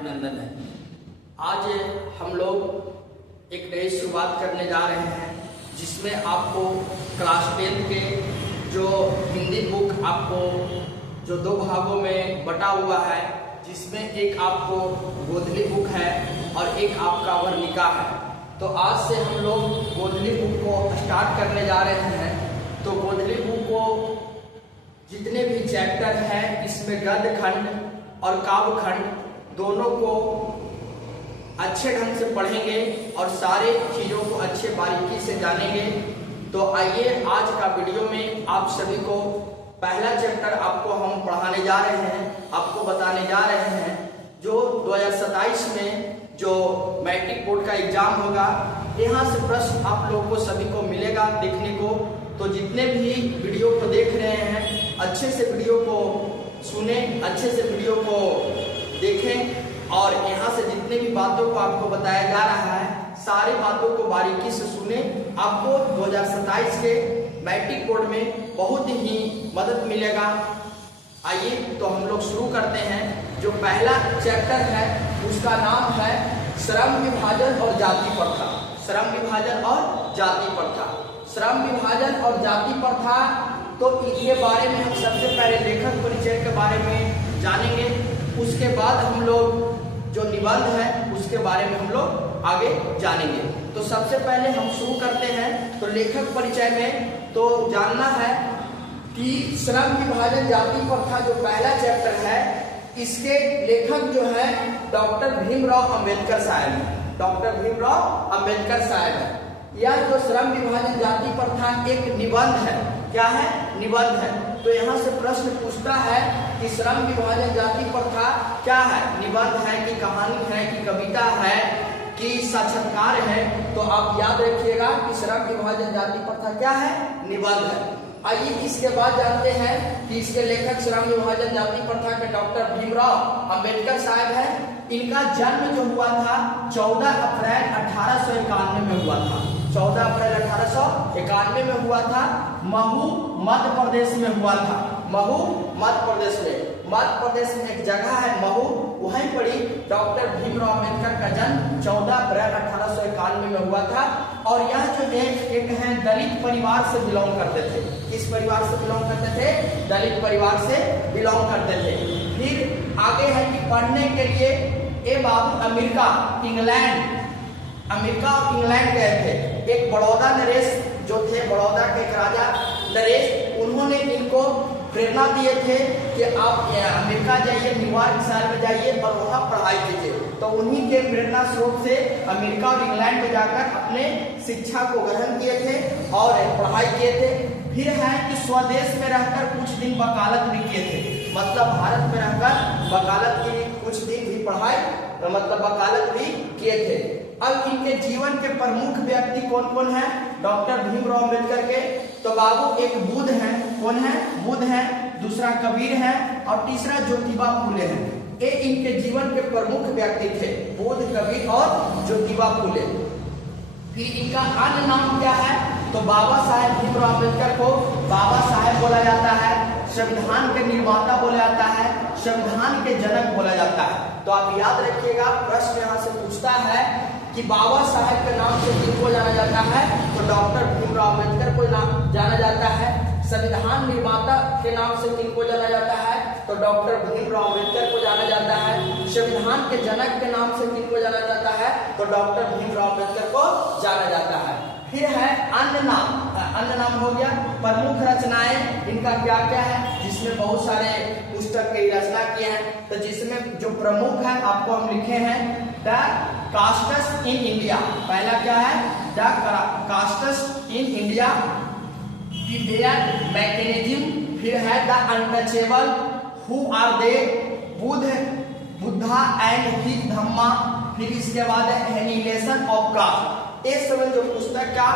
अभिनंदन है। आज हम लोग एक नई शुरुआत करने जा रहे हैं जिसमें आपको क्लास 10 के जो हिंदी बुक आपको जो दो भागों में बटा हुआ है, जिसमें एक आपको गोधली बुक है और एक आपका वर्णिका है। तो आज से हम लोग गोधली बुक को स्टार्ट करने जा रहे हैं। तो गोधली बुक को जितने भी चैप्टर हैं इसमें गद्य खंड और काव्य खंड दोनों को अच्छे ढंग से पढ़ेंगे और सारे चीज़ों को अच्छे बारीकी से जानेंगे। तो आइए आज का वीडियो में आप सभी को पहला चैप्टर आपको हम पढ़ाने जा रहे हैं, आपको बताने जा रहे हैं जो 2027 में जो मैट्रिक बोर्ड का एग्जाम होगा, यहाँ से प्रश्न आप लोगों को सभी को मिलेगा देखने को। तो जितने भी वीडियो को देख रहे हैं अच्छे से वीडियो को सुने, अच्छे से वीडियो को देखें और यहाँ से जितने भी बातों को आपको बताया जा रहा है सारी बातों को बारीकी से सुने। आपको 2027 के मैट्रिक बोर्ड में बहुत ही मदद मिलेगा। आइए तो हम लोग शुरू करते हैं। जो पहला चैप्टर है उसका नाम है श्रम विभाजन और जाति प्रथा। श्रम विभाजन और जाति प्रथा। श्रम विभाजन और जाति प्रथा, तो इसके बारे में हम सबसे पहले लेखक परिचय के बारे में जानेंगे। उसके बाद हम लोग जो निबंध है उसके बारे में हम लोग आगे जानेंगे। तो सबसे पहले हम शुरू करते हैं। तो लेखक परिचय में तो जानना है कि श्रम विभाजन जाति प्रथा जो पहला चैप्टर है इसके लेखक जो है डॉक्टर भीमराव अंबेडकर साहब है। डॉक्टर भीमराव अंबेडकर साहब है। यह जो श्रम विभाजन जाति प्रथा एक निबंध है। क्या है? निबंध है। तो यहाँ से प्रश्न पूछता है कि श्रम विभाजन जाति प्रथा क्या है? निबंध है कि कहानी है कि कविता है कि साक्षात्कार है? तो आप याद रखिएगा कि श्रम विभाजन जाति प्रथा क्या है? निबंध है। आइए इसके बाद जानते हैं कि इसके लेखक श्रम विभाजन जाति प्रथा के डॉक्टर भीमराव अंबेडकर साहब है। इनका जन्म जो हुआ था 14 अप्रैल 1891 में हुआ था। 14 अप्रैल 1891 में हुआ था। महू मध्य प्रदेश में हुआ था। महू मध्य प्रदेश में। मध्य प्रदेश में एक जगह है महू, वहीं पर ही डॉक्टर भीमराव अंबेडकर का जन्म 14 अप्रैल 1891 में हुआ था। और यह जो एक है दलित परिवार से बिलोंग करते थे। किस परिवार से बिलोंग करते थे? दलित परिवार से बिलोंग करते थे। फिर आगे है कि पढ़ने के लिए बाबू अमेरिका और इंग्लैंड गए थे। एक बड़ौदा नरेश जो थे, बड़ौदा के एक राजा नरेश, उन्होंने इनको प्रेरणा दिए थे कि आप अमेरिका जाइए, न्यूयॉर्क शहर में जाइए और वहाँ पढ़ाई कीजिए। तो उन्हीं के प्रेरणा स्रोत से अमेरिका और इंग्लैंड में जाकर अपने शिक्षा को ग्रहण किए थे और पढ़ाई किए थे। फिर है कि स्वदेश में रहकर कुछ दिन वकालत भी किए थे। मतलब भारत में रहकर वकालत की कुछ दिन भी पढ़ाई मतलब वकालत भी किए थे। अब इनके जीवन के प्रमुख व्यक्ति कौन कौन है डॉक्टर भीमराव अंबेडकर के? तो बाबू एक बुद्ध है। कौन है? बुद्ध है। दूसरा कबीर है और तीसरा ज्योतिबा फूले है। ये इनके जीवन के प्रमुख व्यक्ति थे, बुद्ध, कबीर और ज्योतिबा फूले। फिर इनका अन्य नाम क्या है? तो बाबा साहेब भीमराव अंबेडकर को बाबा साहेब बोला जाता है, संविधान के निर्माता बोला जाता है, संविधान के जनक बोला जाता है। तो आप याद रखिएगा, प्रश्न यहाँ से पूछता है कि बाबा साहेब के नाम से किनको जाना जाता है? तो डॉक्टर भीमराव अंबेडकर को जाना जाता है। संविधान निर्माता के नाम से किनको जाना जाता है? तो डॉक्टर भीमराव अंबेडकर को जाना जाता है। संविधान के जनक के नाम से किनको जाना जाता है? तो डॉक्टर भीमराव अंबेडकर को जाना जाता है। फिर है अन्य नाम। अन्य नाम हो गया। प्रमुख रचनाएं इनका क्या क्या है? जिसमें बहुत सारे पुस्तक की रचना किए हैं। तो जिसमें जो प्रमुख है आपको हम लिखे हैं द कास्ट्स इन इंडिया। पहला क्या है? The castes in India, mechanism. फिर है the untouchable, who are they, Buddha and his Dhamma. फिर इसके बाद है एनिहिलेशन ऑफ कास्ट। इस समय जो पुस्तक का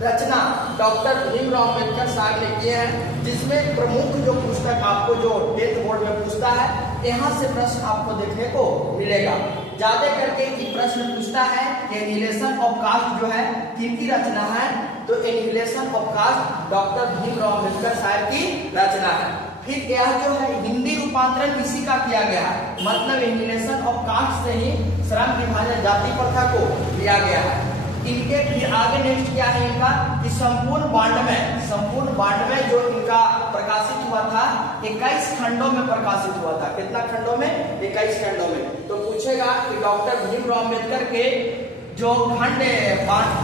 रचना डॉक्टर भीमराव अंबेडकर साहब ने किए हैं, जिसमें प्रमुख जो पुस्तक आपको जो 10th बोर्ड में पूछता है, यहाँ से प्रश्न आपको देखने को मिलेगा। ज्यादा करके ये प्रश्न पूछता है एनिहिलेशन ऑफ कास्ट जो है किनकी रचना है? तो annihilation of caste doctor Bhimrao Ambedkar साहब की रचना है। फिर यह जो है हिंदी रूपांतरण इसी का किया गया है, मतलब एलिमिनेशन ऑफ कास्ट से ही श्रम विभाजन जाति प्रथा को लिया गया है। इनके फिर आगे नेक्स्ट क्या है इनका कि संपूर्ण 92 जो इनका प्रकाशित हुआ था 21 खंडों में प्रकाशित हुआ था। कितना खंडों में? 21 खंडों में। तो पूछेगा कि डॉक्टर भीमराव अम्बेडकर के जो खंड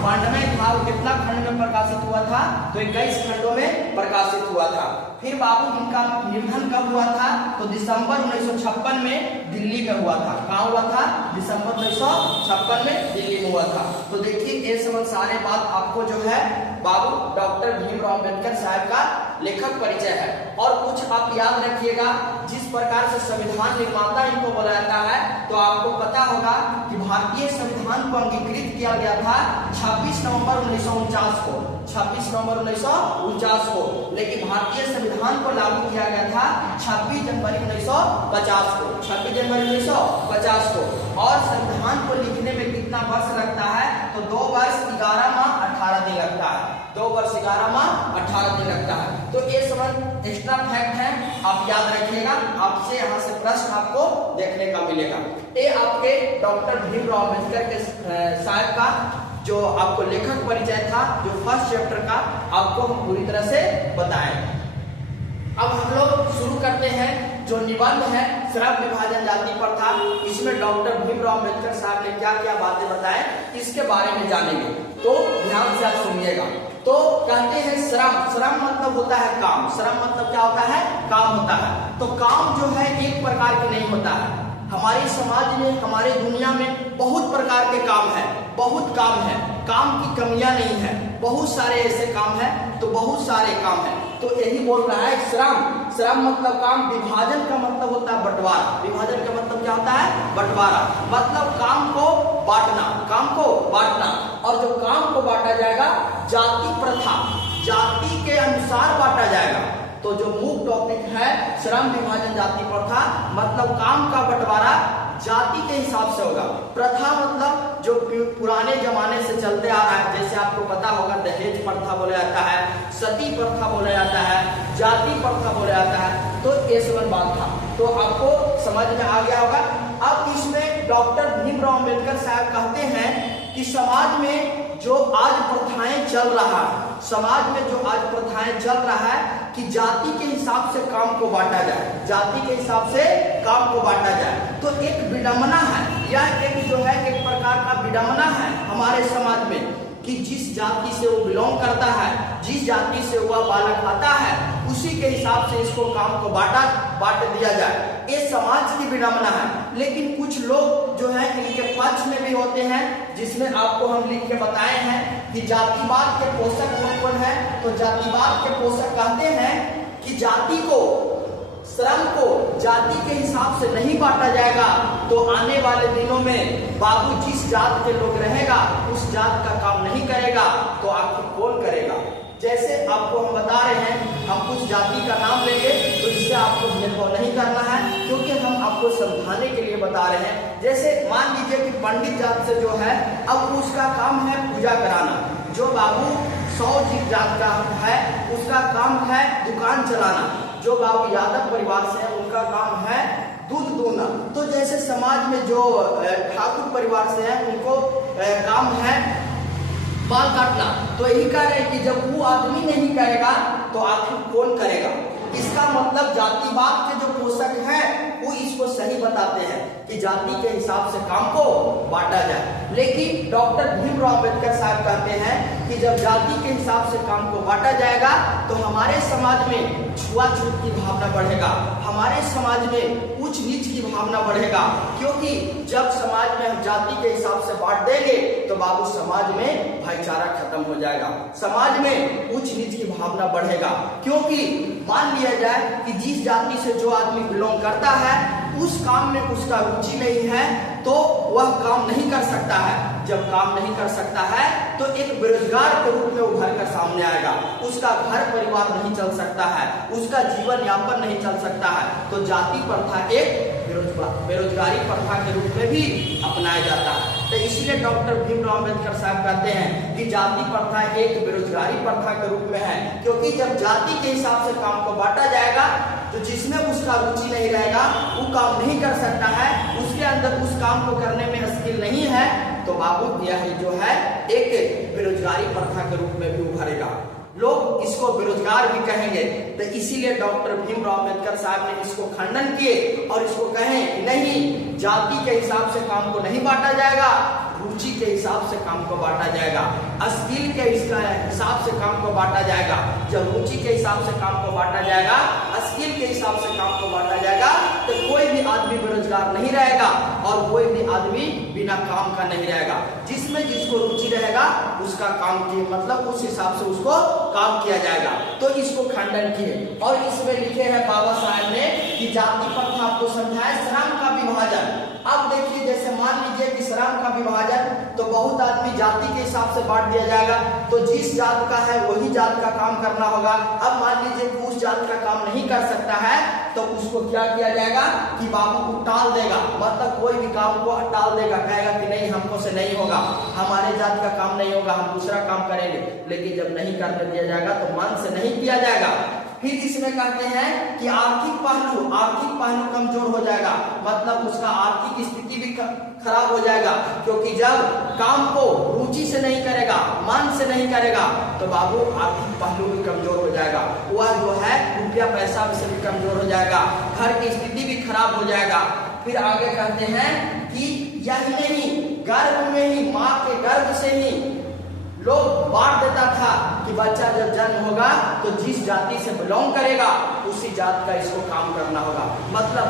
92 था वो कितना खंड में प्रकाशित हुआ था? तो 21 खंडों में प्रकाशित हुआ था। फिर बाबू इनका निधन कब हुआ था? तो दिसंबर 1956 में दिल्ली में हुआ था। कहाँ हुआ था? दिसंबर 1956 में दिल्ली में हुआ था। तो देखिए ये सब सारे बात आपको जो है बाबू डॉक्टर भीमराव अम्बेडकर साहब का लेखक परिचय है। और कुछ आप याद रखिएगा, जिस प्रकार से संविधान निर्माता इनको बोला जाता है, तो आपको पता होगा कि भारतीय संविधान को अंगीकृत किया गया था 26 नवंबर 1949 को, 26 नवंबर 1949 को, लेकिन भारतीय संविधान को लागू किया गया था 26 जनवरी 1950 को, 26 जनवरी 1950 को। और संविधान को लिखने में कितना वर्ष लगता है? तो 2 वर्ष 11 माह 18 दिन लगता है, 2 वर्ष 11 माह 18 दिन लगता है। तो ये सब एक्स्ट्रा फैक्ट है, आप याद रखिएगा, आपसे यहाँ से प्रश्न आपको देखने का मिलेगा। ये आपके डॉक्टर भीमराव अम्बेडकर के साहब का जो आपको लेखक परिचय था, जो फर्स्ट चैप्टर का आपको हम पूरी तरह से बताएं। अब हम लोग शुरू करते हैं जो निबंध है श्रम विभाजन जाति प्रथा। इसमें डॉक्टर भीमराव अम्बेडकर साहब ने क्या क्या बातें बताएं, इसके बारे में जानेंगे, तो ध्यान से आप सुनिएगा। तो कहते हैं श्रम मतलब होता है काम। श्रम मतलब क्या होता है? काम होता है। तो काम जो है एक प्रकार की नहीं होता है। हमारे समाज में, हमारे दुनिया में बहुत प्रकार के काम है, बहुत काम है, काम की कमियां नहीं है, बहुत सारे ऐसे काम है, तो बहुत सारे काम है। तो यही बोल रहा है श्रम मतलब काम। विभाजन का मतलब होता है बंटवारा। विभाजन का मतलब क्या होता है? बंटवारा, मतलब काम को बांटना, काम को बांटना। और जो काम को बांटा जाएगा जाति प्रथा, जाति के अनुसार बांटा जाएगा। तो जो मुख्य टॉपिक है श्रम विभाजन जाति प्रथा, मतलब काम का बंटवारा जाति के हिसाब से होगा। प्रथा मतलब जो पुराने जमाने से चलते आ रहा है, जैसे आपको पता होगा दहेज प्रथा बोला जाता है, सती प्रथा बोला जाता है, जाति प्रथा बोला जाता है। तो ये सब बात था, तो आपको समझ में आ गया होगा। अब इसमें डॉक्टर भीमराव अम्बेडकर साहब कहते हैं कि समाज में जो आज प्रथाएं चल रहा है, समाज में जो आज प्रथाएं चल रहा है कि जाति के हिसाब से काम को बांटा जाए, जाति के हिसाब से काम को बांटा जाए। तो एक विडंबना है, यह एक जो है एक प्रकार का विडंबना है हमारे समाज में कि जिस जाति से वो बिलोंग करता है, जिस जाति से वह बालक आता है, उसी के हिसाब से इसको काम को बांट दिया जाए। ये समाज की विडंबना है। लेकिन कुछ लोग जो है इनके पक्ष में भी होते हैं, जिसमें आपको हम लिख के बताए हैं कि जातिवाद के पोषक कौन कौन है। तो जातिवाद के पोषक कहते हैं कि जाति को, श्रम को जाति के हिसाब से नहीं बांटा जाएगा तो आने वाले दिनों में बाबू जिस जात के लोग रहेगा उस जात का काम नहीं करेगा तो आखिर कौन करेगा। जैसे आपको हम बता रहे हैं, हम कुछ जाति का नाम लेंगे तो इससे आपको भेदभाव नहीं करना है, क्योंकि हम आपको समझाने के लिए बता रहे हैं। जैसे मान लीजिए कि पंडित जात से जो है, अब उसका काम है पूजा कराना। जो बाबू 100 जात का है उसका काम है दुकान चलाना। जो बाबू यादव परिवार से है उनका काम है दूध दूना। तो जैसे समाज में जो ठाकुर परिवार से है उनको काम है बाल काटना। तो यही कह रहे हैं कि जब वो आदमी नहीं करेगा तो आखिर कौन करेगा। इसका मतलब जातिवाद के जो पोषक हैं वो इसको सही बताते हैं कि जाति के हिसाब से काम को बांटा जाए। लेकिन डॉक्टर भीमराव अम्बेडकर साहब कहते हैं कि जब जाति के हिसाब से काम को बांटा जाएगा तो हमारे समाज में छुआछूत की भावना बढ़ेगा, हमारे समाज में ऊंच नीच की भावना बढ़ेगा। क्योंकि जब समाज में हम जाति के हिसाब से बांट देंगे तो बाबू समाज में भाईचारा खत्म हो जाएगा, समाज में ऊंच नीच की भावना बढ़ेगा। क्योंकि मान लिया जाए कि जिस जाति से जो आदमी बिलोंग करता है उस काम में उसका रुचि नहीं है तो वह काम नहीं कर सकता है। जब काम नहीं कर सकता है तो एक बेरोजगार के रूप में उभर कर सामने आएगा, उसका घर परिवार नहीं चल सकता है, उसका जीवन यापन नहीं चल सकता है। तो जाति प्रथा एक बेरोजगारी प्रथा के रूप में भी अपनाया जाता है। तो इसलिए डॉक्टर भीमराव अम्बेडकर साहब कहते हैं कि जाति प्रथा एक बेरोजगारी प्रथा के रूप में है। क्योंकि जब जाति के हिसाब से काम को बांटा जाएगा तो जिसमें उसका रुचि नहीं रहेगा वो काम नहीं कर सकता है, उसके अंदर उस काम को करने में स्किल नहीं है, तो बाबू यह जो है एक बेरोजगारी प्रथा के रूप में भी उभरेगा। लोग इसको बेरोजगार भी कहेंगे। तो इसीलिए डॉक्टर भीमराव अंबेडकर साहब ने इसको खंडन किए और इसको कहें कि नहीं, जाति के हिसाब से काम को नहीं बांटा जाएगा, रुचि के हिसाब से काम को बांटा जाएगा, स्किल के हिसाब से काम को बांटा जाएगा। जब रुचि के हिसाब से काम को बांटा जाएगा, स्किल के हिसाब से काम को बांटा जाएगा, तो कोई भी आदमी बेरोजगार नहीं रहेगा और कोई भी आदमी बिना काम का नहीं रहेगा। जिसमें जिसको रुचि रहेगा उसका काम किए, मतलब उस हिसाब से उसको काम किया जाएगा। तो इसको खंडन किए और इसमें लिखे हैं बाबा साहब ने कि जाति प्रथा आपको समझाए, श्रम का विभाजन। अब देखिए, जैसे मान लीजिए कि श्रम का विभाजन, तो बहुत आदमी जाति के हिसाब से बांट दिया जाएगा, तो जिस जात का है वही जात का काम करना होगा। अब मान लीजिए कि उस जात का काम नहीं कर सकता है, तो उसको क्या किया जाएगा कि बाबू को टाल देगा, मतलब कोई भी काम को टाल देगा, कहेगा कि नहीं हमको से नहीं होगा, हमारे जात का काम नहीं होगा, हम दूसरा काम करेंगे। लेकिन जब नहीं करने दिया जाएगा तो मन से नहीं किया जाएगा। फिर इसमें कहते हैं कि आर्थिक पहलू कमजोर हो जाएगा, मतलब उसका आर्थिक स्थिति भी खराब हो जाएगा, क्योंकि जब काम को रुचि से नहीं करेगा, मन से नहीं करेगा, तो बाबू आर्थिक पहलू भी कमजोर हो जाएगा। वह जो है रुपया पैसा से भी कमजोर हो जाएगा, घर की स्थिति भी खराब हो जाएगा। फिर आगे कहते हैं कि यही नहीं, गर्भ में ही, माँ के गर्भ से ही लोग बांट देता था कि बच्चा जब जन्म होगा तो जिस जाति से बिलोंग करेगा उसी जात का इसको काम करना होगा। मतलब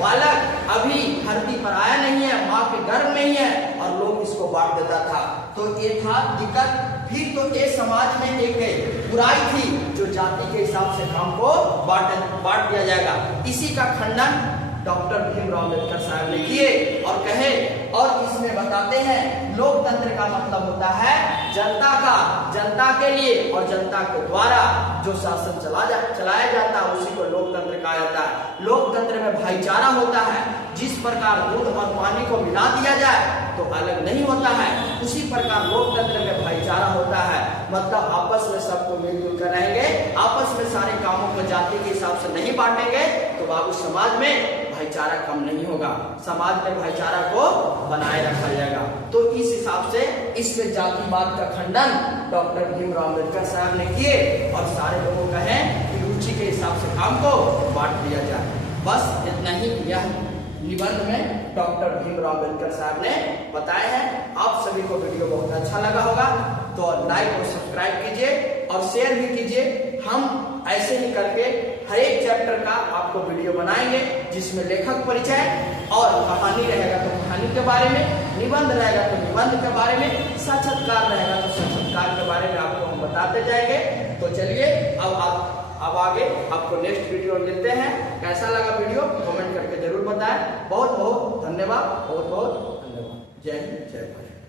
बालक अभी धरती पर आया नहीं है, माँ के गर्भ में ही है, और लोग इसको बांट देता था। तो ये था दिक्कत। फिर तो ये समाज में एक बुराई थी जो जाति के हिसाब से काम को बांट दिया जाएगा। इसी का खंडन डॉक्टर भीमराव अंबेडकर साहब ने किए और कहे, और इसमें बताते हैं लोकतंत्र का मतलब होता है जनता के लिए और जनता के द्वारा जो शासन चलाया जाता है उसी को लोकतंत्र कहा जाता है। लोकतंत्र में भाईचारा होता है, जिस प्रकार दूध और पानी को मिला दिया जाए तो अलग नहीं होता है, उसी प्रकार लोकतंत्र में भाईचारा होता है, मतलब आपस में सबको मिलजुल कर रहेंगे, आपस में सारे कामों को जाति के हिसाब से नहीं बांटेंगे, तो बाबू समाज में भाईचारा कम नहीं होगा, समाज में भाईचारा को बनाए रखा जाएगा। तो इस हिसाब से इसमें जातिवाद का खंडन डॉक्टर भीमराव अंबेडकर साहब ने किए और सारे लोगों का है कि रुचि के हिसाब से काम को बांट दिया जाए। बस इतना ही यह निबंध में डॉक्टर भीमराव अंबेडकर साहब ने बताया है। आप सभी को वीडियो बहुत अच्छा लगा होगा, तो लाइक और सब्सक्राइब कीजिए और शेयर भी कीजिए। हम ऐसे ही करके हर एक चैप्टर का आपको वीडियो बनाएंगे, जिसमें लेखक परिचय और कहानी रहेगा तो कहानी के बारे में, निबंध रहेगा तो निबंध के बारे में, साक्षात्कार रहेगा तो साक्षात्कार के बारे में आपको हम बताते जाएंगे। तो चलिए अब आगे आपको नेक्स्ट वीडियो मिलते हैं। कैसा लगा वीडियो कमेंट करके जरूर बताएं। बहुत बहुत धन्यवाद, बहुत बहुत धन्यवाद। जय हिंद, जय भारत।